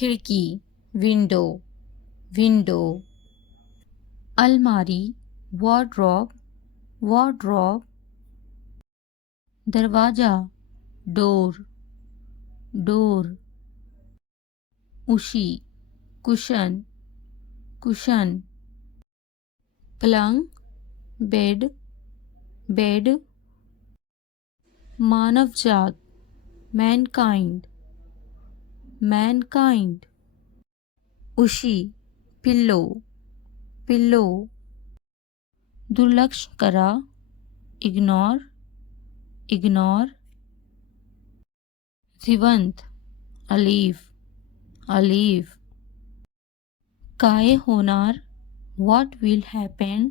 खिड़की window window, अलमारी wardrobe wardrobe, दरवाजा डोर डोर, उशी कुशन कुशन, पलंग बेड बेड, मानव जात मैनकाइंड मैनकाइंड, उशी पिल्लो पिल्लो, दुर्लक्ष करा इग्नोर इग्नोर, जिवंत अलीव अलीव, काय होणार व्हॉट विल हॅपन,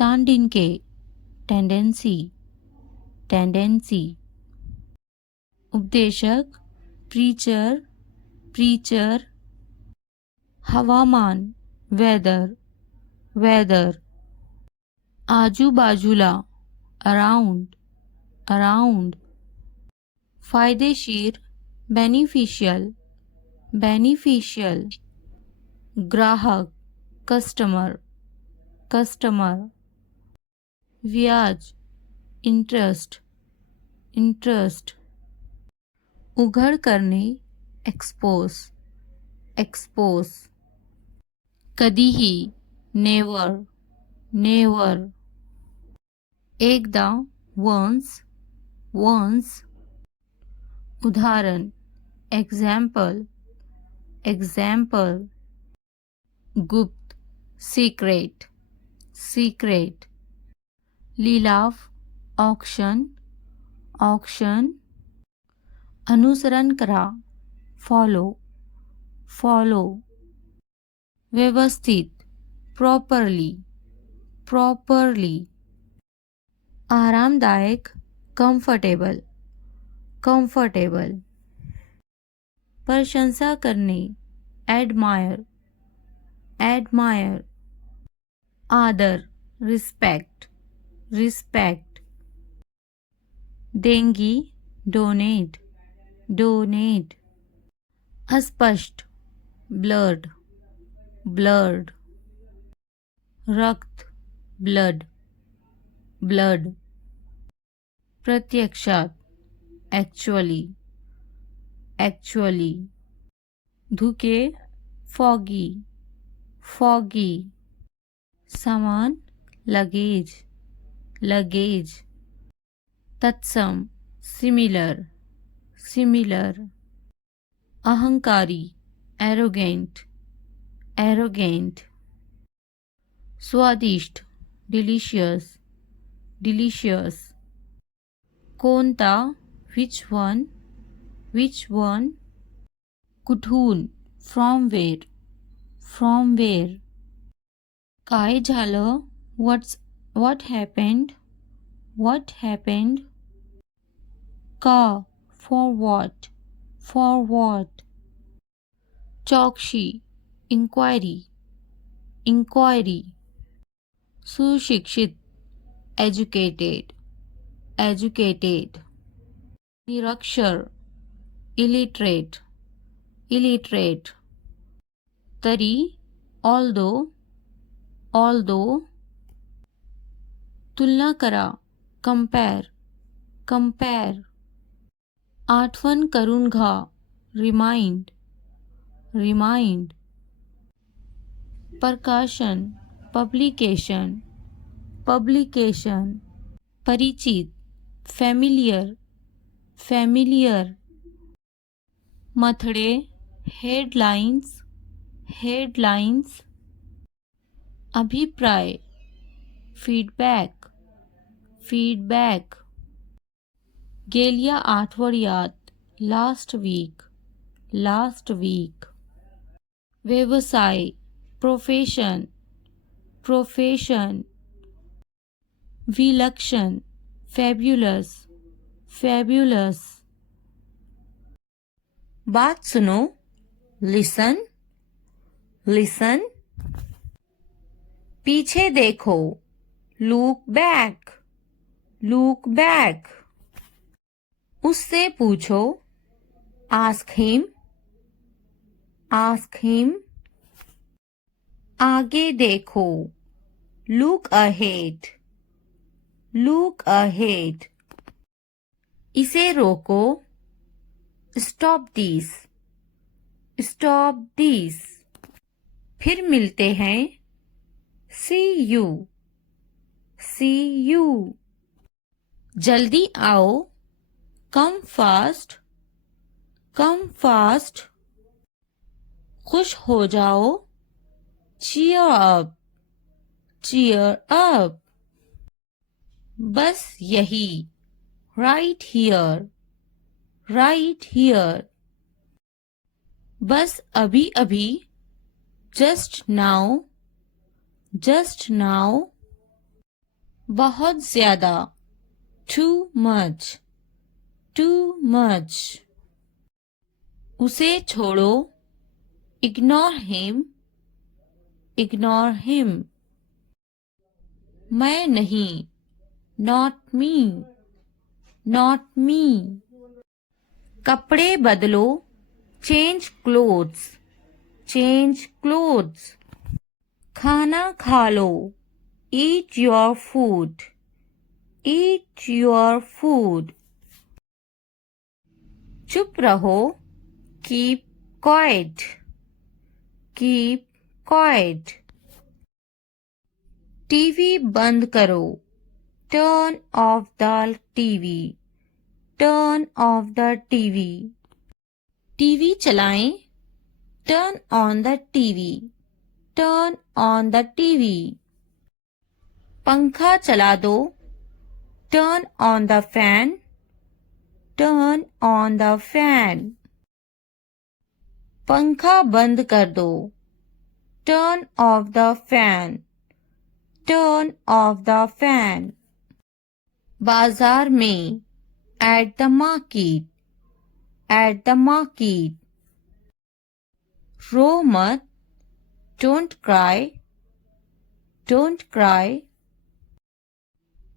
तांडिनके टेंडेंसी, उपदेशक प्रीचर, हवामान वेदर, आजूबाजूला अराउंड, फायदेशीर बेनिफिशियल, ग्राहक कस्टमर, व्याज इंटरेस्ट, उघड करणे एक्सपोज, कधीही नेवर, एकदा वन्स, उदाहरण एग्जाम्पल, गुप्त सीक्रेट, लिलाव ऑक्शन, अनुसरण करा फॉलो, व्यवस्थित प्रॉपरली, आरामदायक कंफर्टेबल, प्रशंसा करणे एडमायर, आदर रिस्पेक्ट, देंगी डोनेट, अस्पष्ट ब्लड, रक्त ब्लड, प्रत्यक्षात एक्चुअली, धुके फॉगी, सामान लगेज, तत्सम सिमिलर, अहंकारी एरोगेंट, स्वादिष्ट डिलिशियस, कोणता which one, कुठून from where, काय झालं what happened, का for what, चौकशी inquiry, सुशिक्षित educated, निरक्षर illiterate, तरी although, तुलना करा compare, आठवण करून घ्या remind, प्रकाशन publication, परिचित familiar, मथडे headlines, अभिप्राय feedback, गेल्या आठवड्यात last week, व्यवसाय profession, विलक्षण fabulous, बात सुनो listen, पीछे देखो look back, उससे पूछो, ask him, ask him. आगे देखो, look ahead, look ahead. इसे रोको, stop this, stop this. फिर मिलते हैं, see you, see you. जल्दी आओ, come fast, come fast. खुश हो जाओ, cheer up, cheer up. बस यही, right here, right here. बस अभी अभी, just now, just now. बहुत ज्यादा, too much, too much. उसे छोड़ो, ignore him, ignore him. मैं नहीं, not me, not me. कपड़े बदलो, change clothes, change clothes. खाना खा लो, eat your food, eat your food. चुप रहो, keep quiet, keep quiet. TV बंद करो, turn off the TV, turn off the TV. TV चलाएं, turn on the TV, turn on the TV. पंखा चला दो, turn on the fan, turn on the fan. पंखा बंद कर दो, turn off the fan, turn off the fan. बाजार में, at the market, at the market. रो मत, don't cry, don't cry.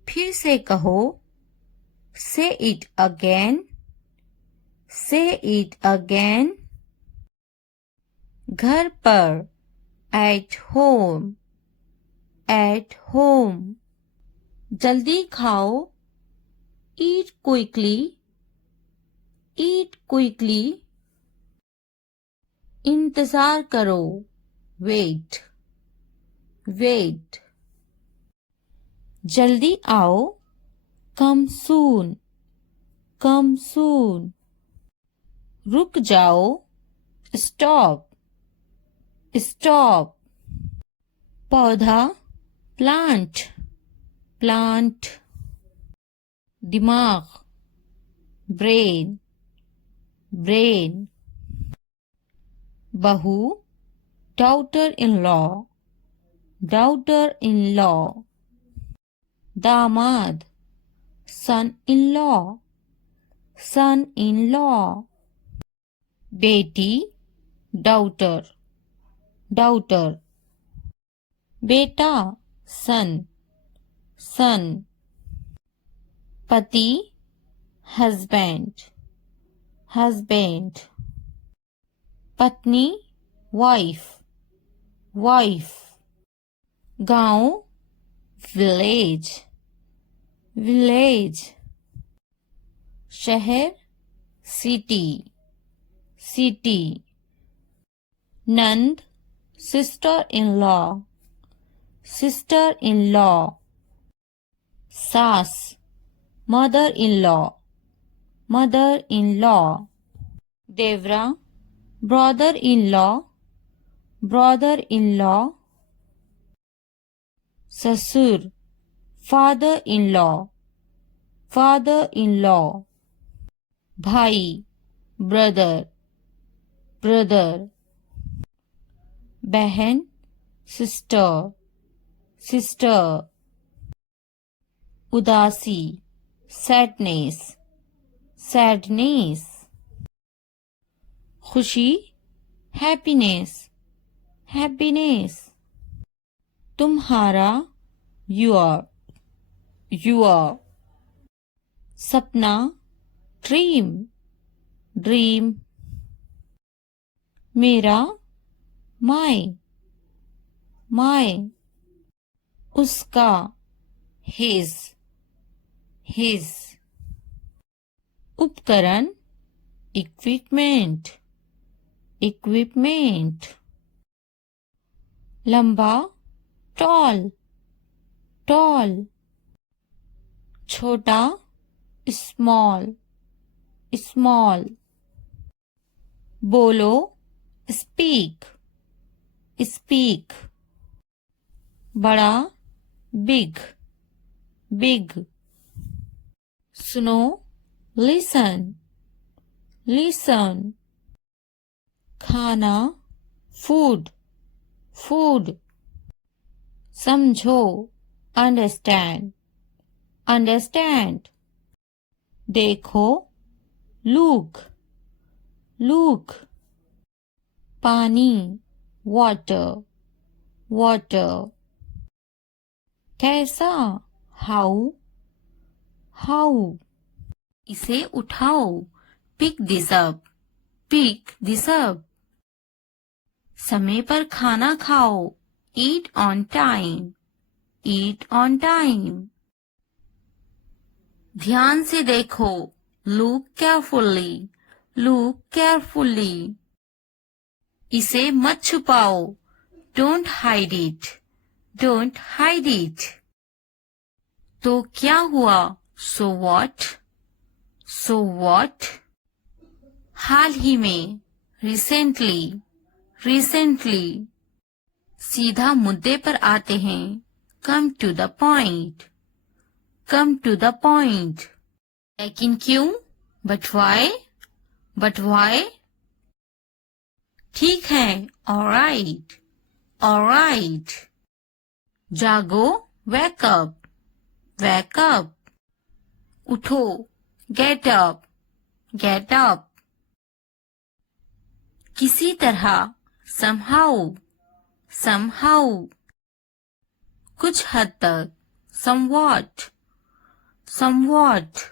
फिर से कहो, say it again, say it again. घर पर, at home, at home. जल्दी खाओ, eat quickly, eat quickly. इंतजार करो, wait, wait. जल्दी आओ, come soon, come soon. रुक जाओ, stop, stop. पौधा, plant, plant. दिमाग, brain, brain. बहू, daughter-in-law, daughter-in-law. दामाद, son-in-law, son-in-law. बेटी, daughter, daughter. बेटा, son, son. पति, husband, husband. पत्नी, wife, wife. गांव, village, village. शहर, city, city. नंद, sister-in-law, sister-in-law. सास, mother-in-law, mother-in-law. देवरा, brother-in-law, brother-in-law. ससुर, father-in-law, father-in-law. भाई, brother, brother. बहन, sister, sister. उदासी, sadness, sadness. खुशी, happiness, happiness. तुम्हारा, your, your. सपना, dream, dream. मेरा, my, my. उसका, his, his. उपकरण, equipment, equipment. लंबा, tall, tall. छोटा, small, small. बोलो, speak, speak. बड़ा, big, big. सुनो, listen, listen. खाना, food, food. समझो, understand, understand. देखो, look, look. पानी, water, water. कैसा, how, how. इसे उठाओ, pick this up, pick this up. समय पर खाना खाओ, eat on time, eat on time. ध्यान से देखो, look carefully, look carefully. इसे मत छुपाओ, don't hide it, don't hide it. तो क्या हुआ, so what, so what. हाल ही में, recently, recently. सीधा मुद्दे पर आते हैं, come to the point, come to the point. लेकिन क्यों, but why, but why. ठीक है, alright, alright. जागो, wake up, wake up. उठो, get up, get up. किसी तरह, somehow, somehow. कुछ हद तक, somewhat, somewhat.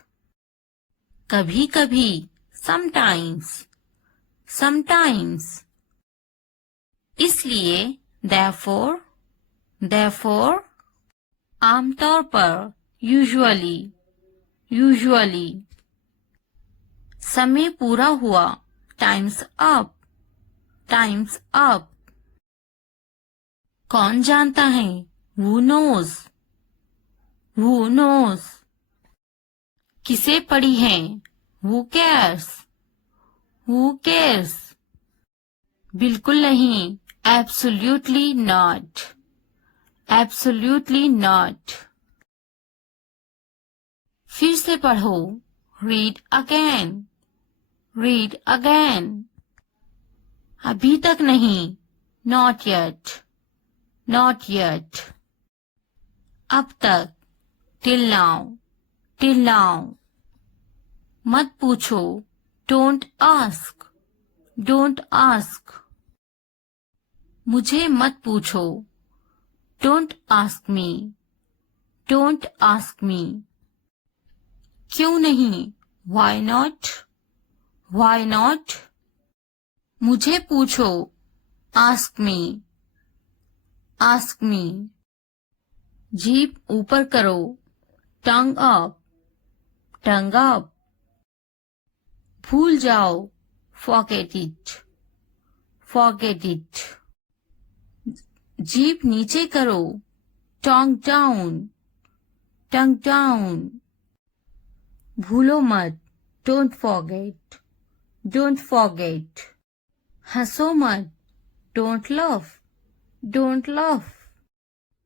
कभी कभी, sometimes, sometimes. इसलिए, therefore, therefore. आमतौर पर, usually, usually. समय पूरा हुआ, time's up, time's up. कौन जानता है, who knows, who knows. किसे पड़ी है, who cares, who cares. बिल्कुल नहीं, absolutely not, absolutely not. फिर से पढ़ो, read again, read again. अभी तक नहीं, not yet, not yet. अब तक, till now, till now. मत पूछो, don't ask, don't ask. मुझे मत पूछो, don't ask me, don't ask me. क्यों नहीं, why not, why not. मुझे पूछो, ask me, ask me. जीभ ऊपर करो, tongue up, tongue up. भूल जाओ, forget it, forget it. जीभ नीचे करो, tongue down, tongue down. भूलो मत, don't forget, don't forget. हंसो मत, don't laugh, don't laugh.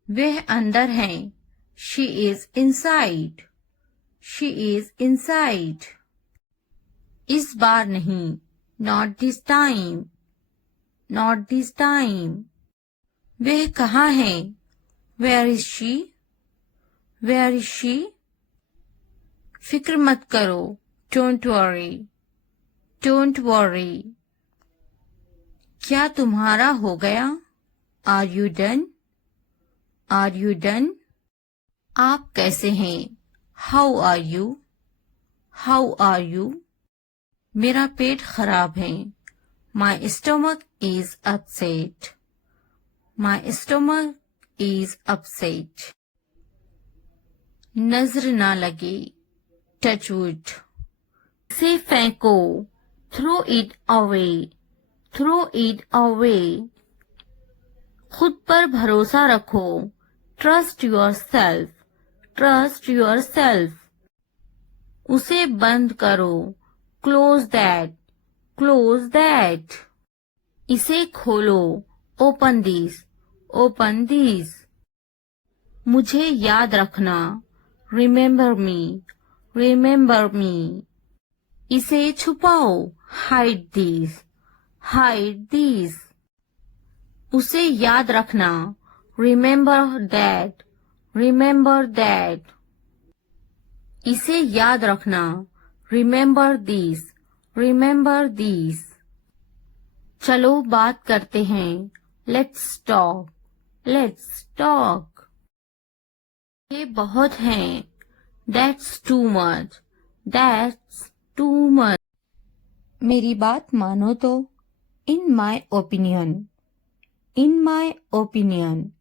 वह अंदर है, she is inside, she is inside. इस बार नहीं, not this time, not this time. वह कहाँ है, where is she, where is she. फिक्र मत करो, don't worry, don't worry. क्या तुम्हारा हो गया, are you done, are you done. आप कैसे हैं, how are you, how are you? मेरा पेट खराब है. My stomach is upset. My stomach is upset. नजर ना लगे. Touch wood. इसे फेंको. Throw it away. Throw it away. खुद पर भरोसा रखो. Trust yourself. Trust yourself. उसे बंद करो. Close that. Close that. इसे खोलो. Open this. Open this. मुझे याद रखना. Remember me. Remember me. इसे छुपाओ. Hide this. Hide this. उसे याद रखना. Remember that. Remember that. इसे याद रखना. Remember this. Remember this. चलो बात करते हैं. Let's talk. Let's talk. ये बहुत हैं. That's too much. That's too much. मेरी बात मानो तो. इन my opinion. In my opinion.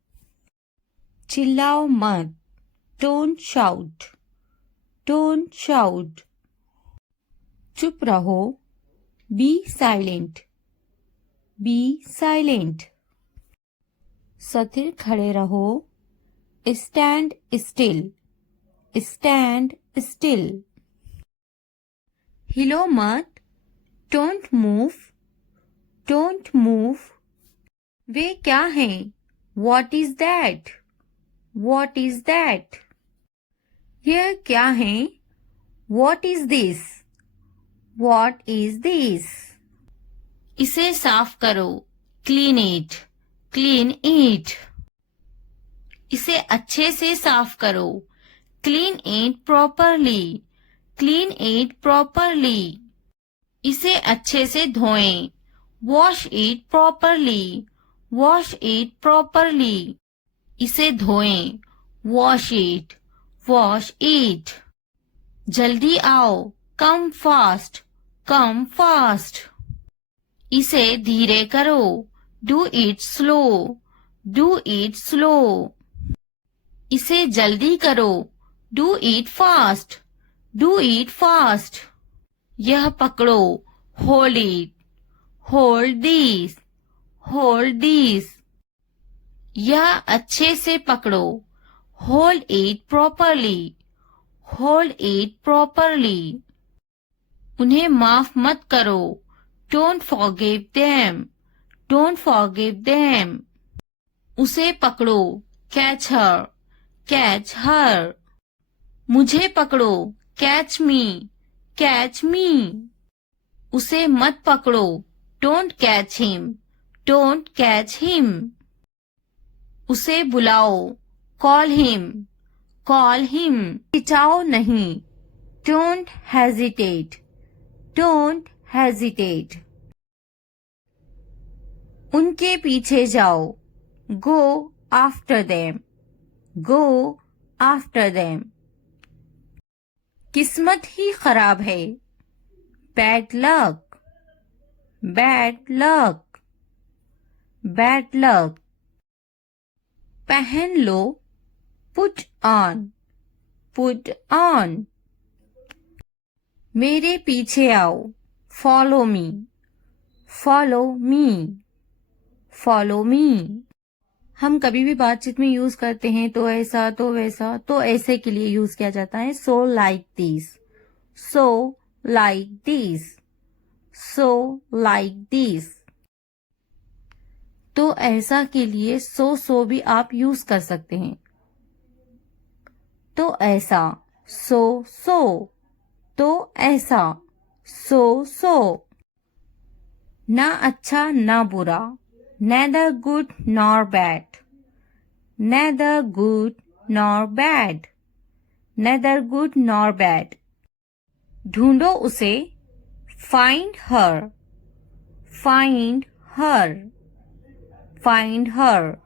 चिल्लाओ मत. Don't shout. Don't shout. चुप रहो. Be silent. Be silent. स्थिर खड़े रहो. Stand still. Stand still. हिलो मत. Don't move. Don't move. वे क्या हैं? What is that? What is that? यह क्या है? What is this? What is this? इसे साफ करो. Clean it. Clean it. इसे अच्छे से साफ करो. Clean it properly. Clean it properly. इसे अच्छे से धोएं. Wash it properly. Wash it properly. इसे धोएं. Wash it. Wash it. जल्दी आओ. Come fast. Come fast. इसे धीरे करो. Do it slow. Do it slow. इसे जल्दी करो. Do it fast. Do it fast. यह पकड़ो. Hold it. Hold this. Hold this. यह अच्छे से पकड़ो. Hold it properly. Hold it properly. उन्हें माफ मत करो. Don't forgive them. Don't forgive them. उसे पकड़ो. Catch her. Catch her. मुझे पकड़ो. Catch me. Catch me. उसे मत पकड़ो. Don't catch him. Don't catch him. उसे बुलाओ. Call him. Call him. हिचाओ नहीं. Don't hesitate. Don't hesitate. उनके पीछे जाओ. Go after them. Go after them. किस्मत ही खराब है. Bad luck. Bad luck. Bad luck. पहन लो. Put on. Put on. मेरे पीछे आओ. Follow me. Follow me. Follow me. हम कभी भी बातचीत में यूज करते हैं तो ऐसा तो वैसा. तो ऐसे के लिए यूज किया जाता है so like this. So like this. So like this. तो ऐसा के लिए so भी आप यूज कर सकते हैं. तो ऐसा so. तो ऐसा so. ना अच्छा ना बुरा. Neither good nor bad. Neither good nor bad. Neither good nor bad. ढूंढो उसे. Find her. Find her. Find her.